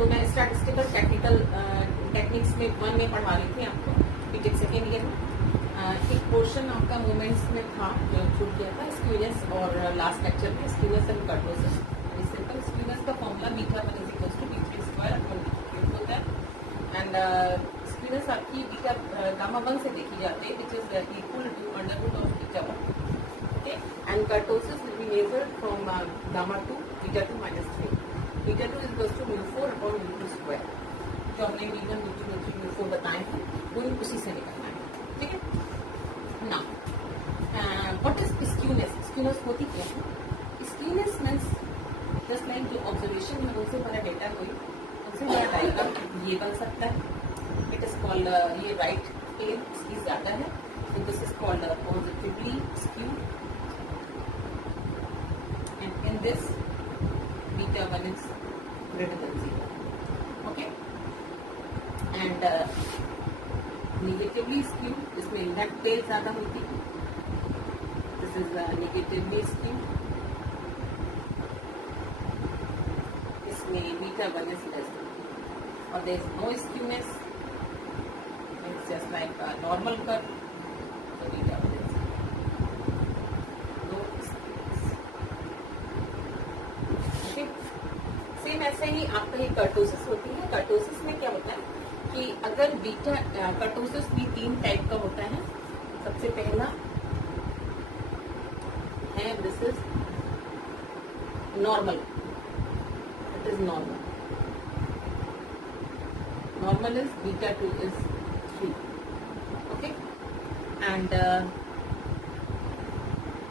तो मैं statistical technical techniques में 1 में पढ़ा रही थी आपको बीटेक सेकेंड ईयर में। एक पोर्शन आपका मोमेंट्स में था जो छूट गया था, स्क्यूनेस, और लास्ट लेक्चर में skewness and kurtosis. Simple skewness का formula beta 1 is equal to beta square upon beta होता है, एंड स्क्यूनेस आपकी बीटा गामा 1 से देखी जाती है which is equal to under root of beta 1, okay, and kurtosis will be measured from gamma 2 beta 2 minus 3, beta 2 is equal to mu 4 upon mu 2 square, जो हमने mu 1 mu 2 mu 3 mu 4 बताए हैं वो उसी से निकलना है, ठीक है। Now what is skewness? Skewness होती क्या है? स्क्यूनेस मीन्स जस्ट लाइक जो ऑब्जर्वेशन है उनसे बड़ा डेटा कोई उनसे बड़ा डायग्राम ये बन सकता है, इट इज कॉल्ड ये राइट प्लेन इसकी ज्यादा है, तो this is called positively skew, and in this beta 1 is greater than 0, okay, and negatively skew, इसमें नेट प्लेन ज्यादा होती है, दिस इज negatively skew, इसमें बीटा 1 is less than, और there is no skewness, it's just like a normal curve, so beta 1 is no skewness, okay। Same ऐसे ही आपका ये kurtosis होती है। कर्टोसिस में क्या होता है कि अगर बीटा कर्टोसिस भी 3 टाइप का होता है। सबसे पहला है this is normal, it is normal, normal is beta 2 is 3, okay, and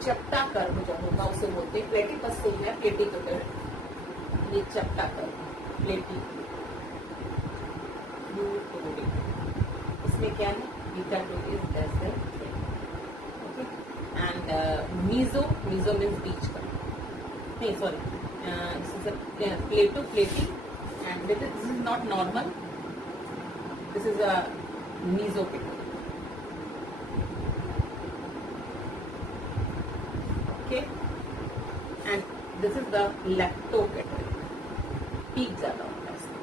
चपटा कर्व जो होगा उसे बोलते हैं, प्लेटिपस से है प्लेटिक कर्व, ये चपटा कर्व प्लेटिक, इसमें क्या है beta 2 is less than 3, okay, and meso, meso means बीच का, नहीं sorry, plato platy, and this is not normal, this is a meso plato, okay, and this is the lepto plato, peak ज्यादा होता है इसमें,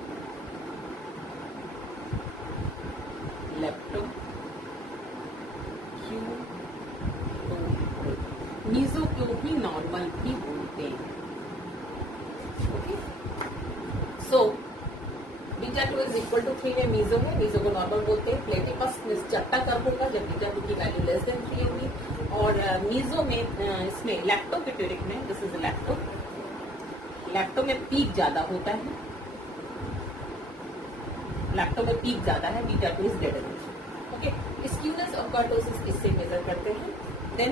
लेप्टो क्यू, मीजो को भी normal भी बोलते हैं, okay. So beta 2 is equal to 3 में मीजो है, मीजो को नॉर्मल बोलते हैं। प्लेटिपस चट्टा कर्व होगा जब बीटा 2 की वैल्यू लेस देन 3 होगी, और मीजो में इसमें लैक्टोपिट्यूरिक में दिस इज लैक्टो, लैक्टो में पीक ज्यादा होता है, लैक्टो में पीक ज्यादा है, beta 2 is greater than, okay. Skewness और कर्टोसिस इससे मेजर करते हैं। Then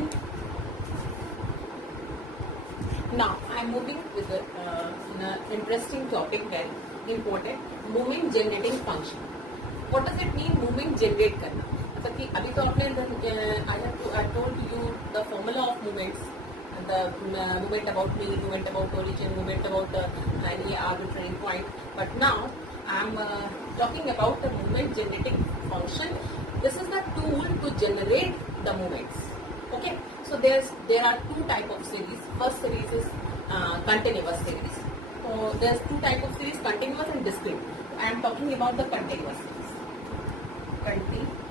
now I am moving with interesting topic, very important, movement generating function. What does it mean movement generate करना? मतलब कि अभी तो आपने I told you the formula of movements, the movement about me, movement about origin, movement about any arbitrary point. But now I am talking about the movement generating function. This is the tool to generate the movements. Okay, so there are 2 type of series. First series is continuous series. So there's 2 type of series, continuous and discrete. I am talking about the continuous series. Continuous.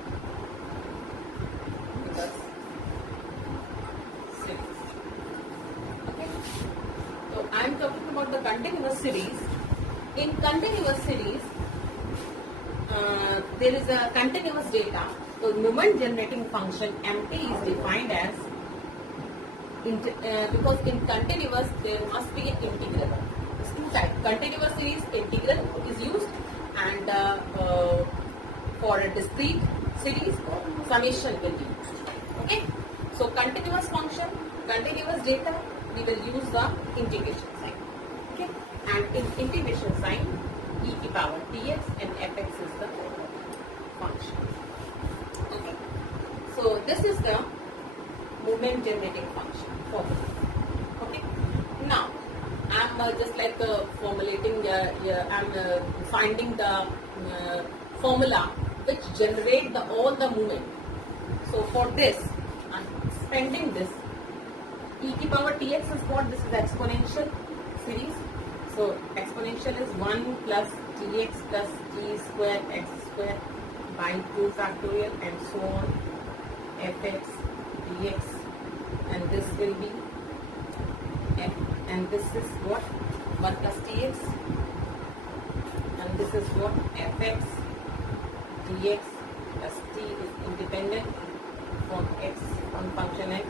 I am talking about the continuous series. In continuous series, there is a continuous data. So moment generating function MT is defined as because in continuous there must be an integral. It's 2 types. Continuous series integral is used, and for a discrete series summation will be used. Okay. So continuous function, continuous data, we will use the integration sign, okay, and in integration sign e की power dx and fx is the function, okay. So this is the movement generating function formula, okay. Now I am just like formulating, I am finding the formula which generate all the movement. So for this I am spending this e की power tx is what? This is exponential series. So exponential is 1 plus dx plus t square x square by 2 factorial and so on, fx dx, and this will be f, and this is what 1 plus tx, and this is what fx dx plus t is independent from x, from function x,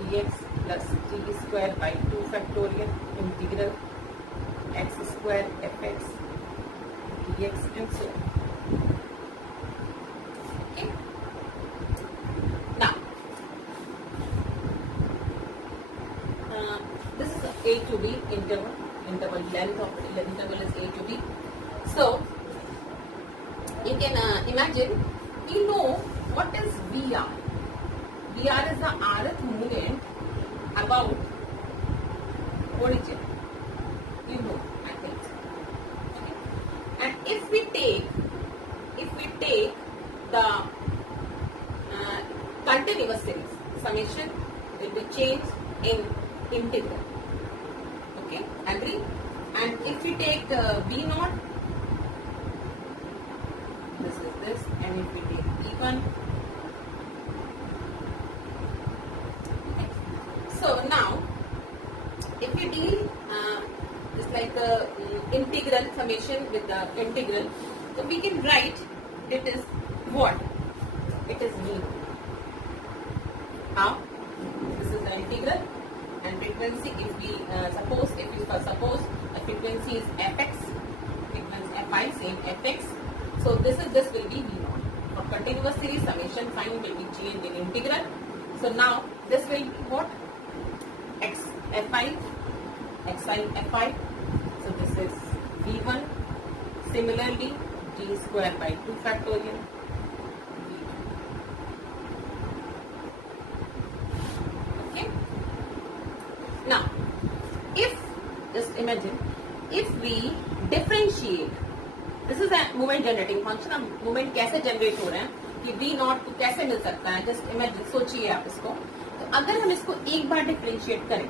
dx plus t square by 2 factorial integral x square fx dx and so on. Okay. Now, this is a to b interval. Interval length of the interval is a to b. So, you can imagine, you know what is VR. VR is the rth movement about origin. You know, I think. Okay. And if we take the continuous series, summation will be changed in integral. Okay, agree? And if we take V naught, this is this, and if we take V1, okay. So now, if we deal it's like the integral summation with the integral, so we can write it is what? It is V. How? This is the integral, and frequency. If we suppose a frequency is fx, frequency fi same fx. So this will be V naught. For continuous series, summation sign will be changed in integral. So now this will be what? X fi, xi fi. So this is V1. Similarly, g square by 2 factorial. Okay. Now, if just imagine, if we differentiate, this is a moment generating function. अब moment कैसे generate हो रहे हैं कि v naught को कैसे मिल सकता है? Just imagine, सोचिए आप इसको. तो अगर हम इसको एक बार differentiate करें,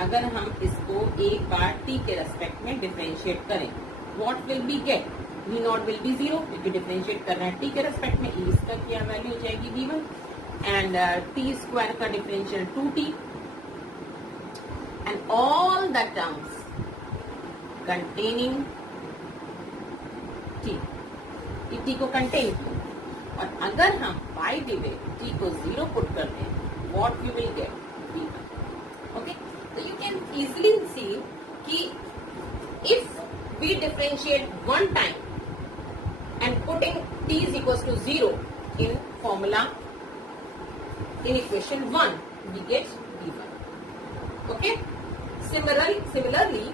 अगर हम इसको एक बार t के रेस्पेक्ट में differentiate करें, what will we get? v naught will be 0 क्योंकि differentiate कर रहे हैं t के रेस्पेक्ट में. e इसका क्या वैल्यू हो जाएगी v1, and t square का differential 2t, and all the terms containing t, t को contain किया. और अगर हम by the way t को 0 पुट कर दें, what we will get? v1. Okay, so you can easily see कि if we differentiate one time and putting t is equals to 0 in formula, in equation 1, we get v1. Okay, similarly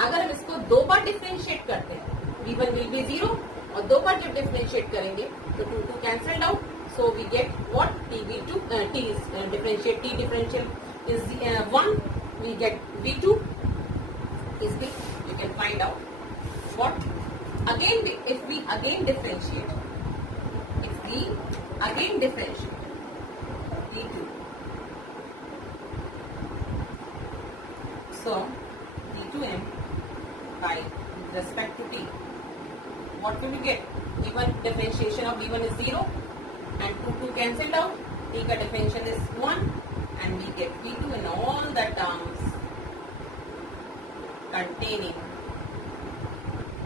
अगर हम इसको दो बार differentiate करते हैं, v1 will be 0, और दो बार जब differentiate करेंगे तो 2 cancelled out, so we get what? tv2, t is differentiate, t differential is 1, we get v2 is big. You can find out what? Again, if we again differentiate v2, so v2m by respect to t, what will we get? v1 differentiation of v1 is 0 and 2 cancelled out, t ka differential is 1, and we get v2 in all the terms containing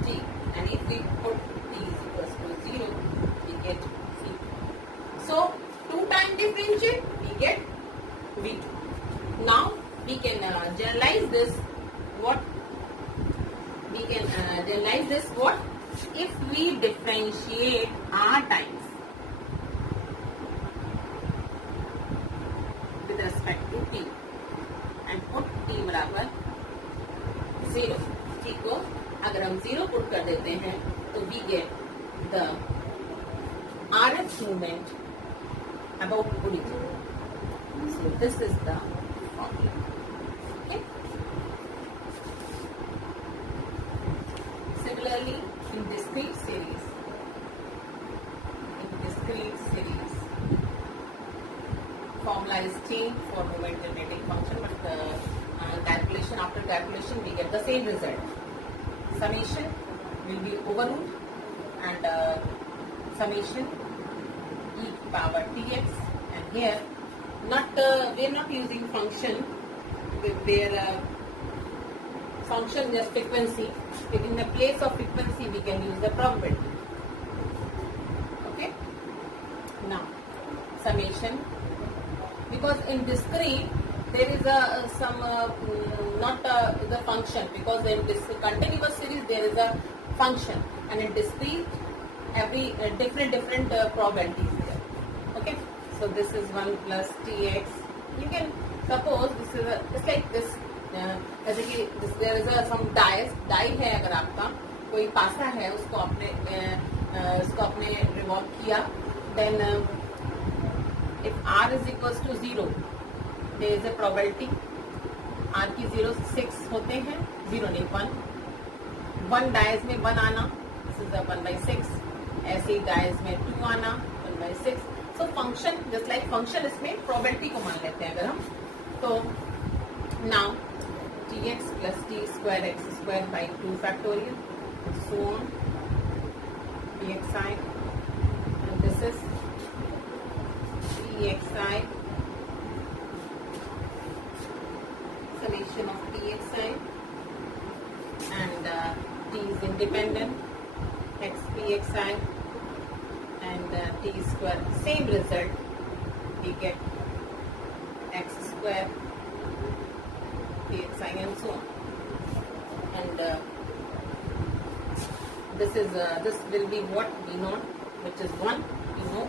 t, and if we put t is equals to 0, we get v2. So 2 times differentiate, we get v2. Now we can generalize this. What? We can generalize this. What? If we differentiate r times with respect to t and put t बराबर 0, t को अगर हम 0 put कर देते हैं तो we get the rth movement about origin. So this is the formula. Okay. Similarly, in discrete series, formula is changed for moment generating function, but after calculation we get the same result. summation will be overruled, and summation e power tx, and here we are not using function where function just frequency. In the place of frequency we can use the probability. Okay, now summation, because in discrete there is not the function, because in this continuous series there is a function, and in discrete every different probabilities there. Okay, so this is 1 plus tx. You can suppose this is it's like this, जैसे कि there is some die है, अगर आपका कोई पासा है उसको आपने रिवॉल्व किया, then if r is equals to 0, there is a probability r की 0 6 होते हैं, 0 नहीं 1 डायज में 1 आना, this is a 1/6, ऐसे ही डायज में 2 आना 1/6. so function just like function, इसमें probability को मान लेते हैं अगर हम, तो now tx plus t square x square by 2 factorial so on dxi, and this is dxi, summation of dxi, and t is independent, x pxi, and t square, same result, we get x square pxi and so on, and this will be what we know, which is 1, you know,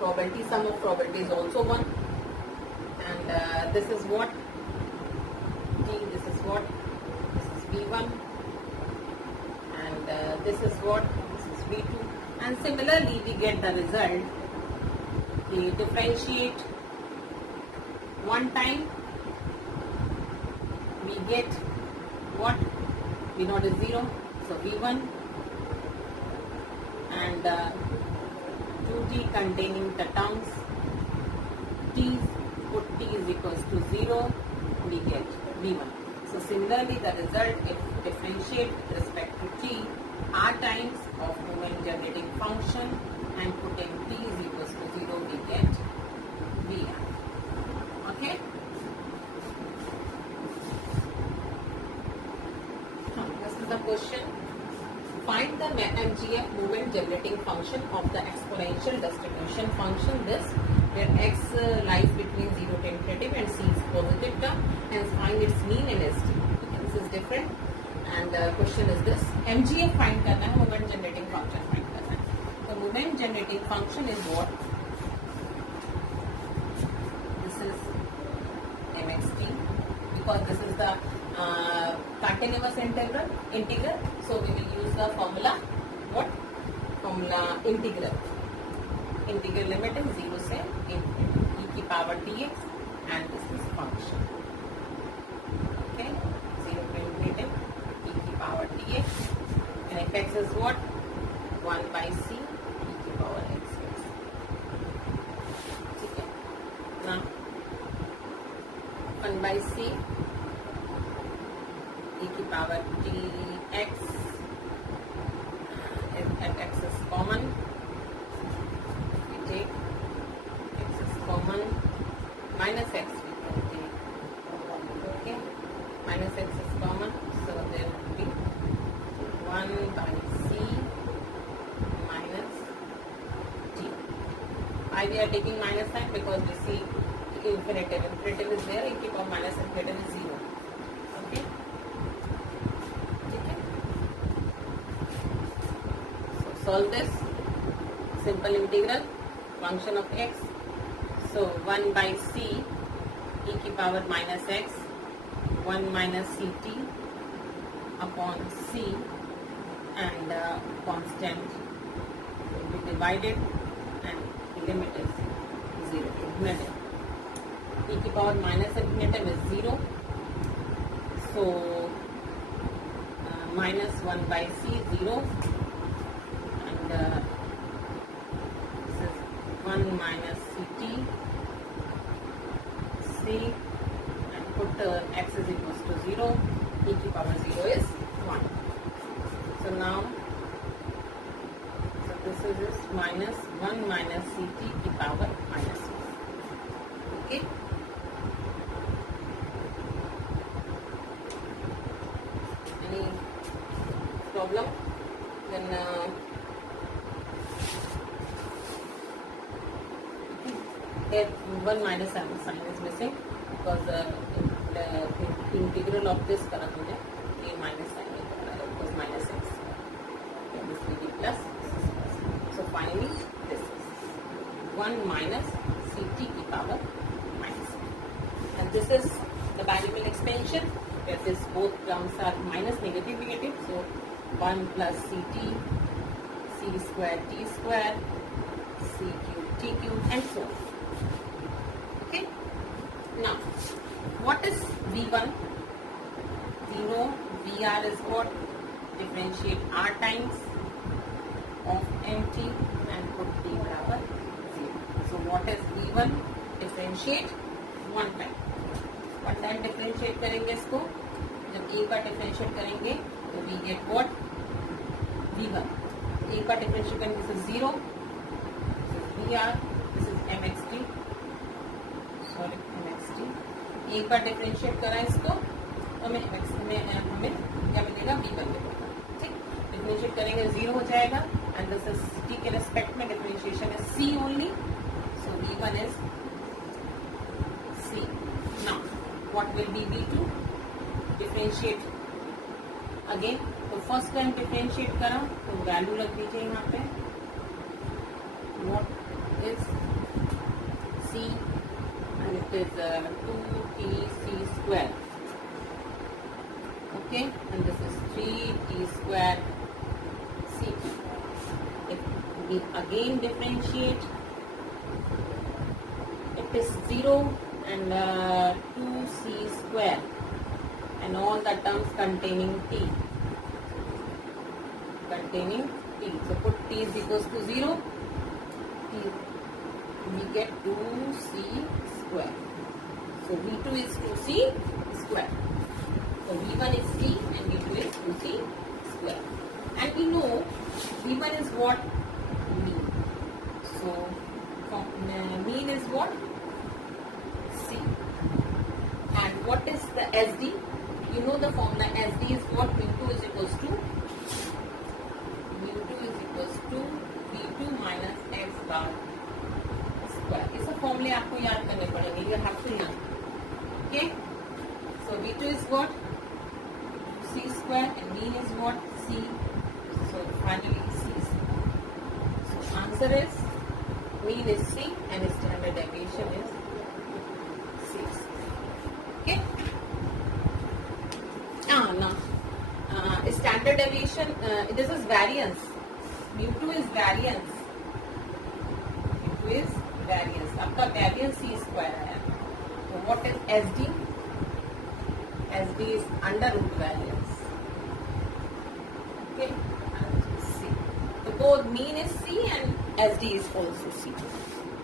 probability, sum of probability is also 1, and this is what t, this is what, this is v1, and this is what, this is v2, and similarly we get the result. We differentiate one time, we get what, v0 is 0, so v1, and 2t containing the terms t, put t is equals to 0, we get v1. So similarly the result, if differentiate with respect to t r times of moment generating function and putting t is equals to 0, we get vi. Okay, this is the question. Find the MGF moment generating function of the exponential distribution function this, where x lies between 0 to infinity and c is positive term, and find its mean and ST. Okay, this is different, and question is this, MGF find करना है, moment generating function find करना है. The moment generating function is what? This is mxt, because this is the continuous integral, so we will use the formula, what? Formula integral limit is 0 से infinity, e की power dx, and this is function. Okay, 0 to infinity, e की power dx, and fx is what? 1 by c e की power x. Okay, now 1 by c e की power dx, if x is common, we take x is common, minus x we can take, okay, minus x is common, so there will be 1 by c minus t. Why we are taking minus sign? Because we see infinitive is there, e की power minus infinitive is 0. Okay, solve this simple integral function of x. So 1 by c e की power minus x, 1 minus ct upon c, and constant will be divided, and limit is 0 to infinitive. E की power minus infinitive is 0, so minus 1 by c 0, and this is 1 minus ct c, and put x is equals to 0, e की power 0 is 1. now so this is minus 1 minus ct की power minus 1. Okay. Any problem? Then 1 minus sign is missing because the integral of this करा मुझे a minus sign because minus x. This will be plus. So finally this is 1 minus ct की power minus 1. And this is the binomial expansion where this both terms are minus negative. So 1 plus ct c square t square c cube t cube and so on. Okay. Now, what is V1? We know VR is what? Differentiate R times of mt and put t बराबर 0. So what is V1? Differentiate one time. One time differentiate करेंगे इसको. जब एक बार differentiate करेंगे तो we get what? V1. एक बार differentiate करेंगे this is 0. This is VR. This is mxt. Sorry, mxt. एक बार differentiate करा इसको तो हमें क्या मिलेगा? V1 मिलेगा. ठीक. Differentiate करेंगे 0 हो जाएगा and this is t के respect में differentiation is c only. So V1 is c. Now what will be V2? Differentiate again. तो first time differentiate करा तो value रख दीजिए यहाँ पे. What is c? And it is 2tc square. Okay, and this is 3t square ct. If we again differentiate, it is 0 and 2c square and all the terms containing t. So put t is equals to 0. We get 2c square. So V2 is 2c square. So V1 is c and V2 is 2c square. And we know V1 is what? Mean. So mean is what? C. And what is the SD? You know the formula SD is what? V2 is equals to V2 minus x bar square. इस फॉर्मूले आपको याद करने पड़ेंगे. You have to learn. Okay. So V2 is what? C square and mean is what? C. So finally C square. So answer is mean is C and standard deviation is C. Okay. Now standard deviation. This is variance. mu2 is variance. आपका variance c square है. So what is SD? SD is under root variance. Okay, and C. So both mean is C and SD is also C.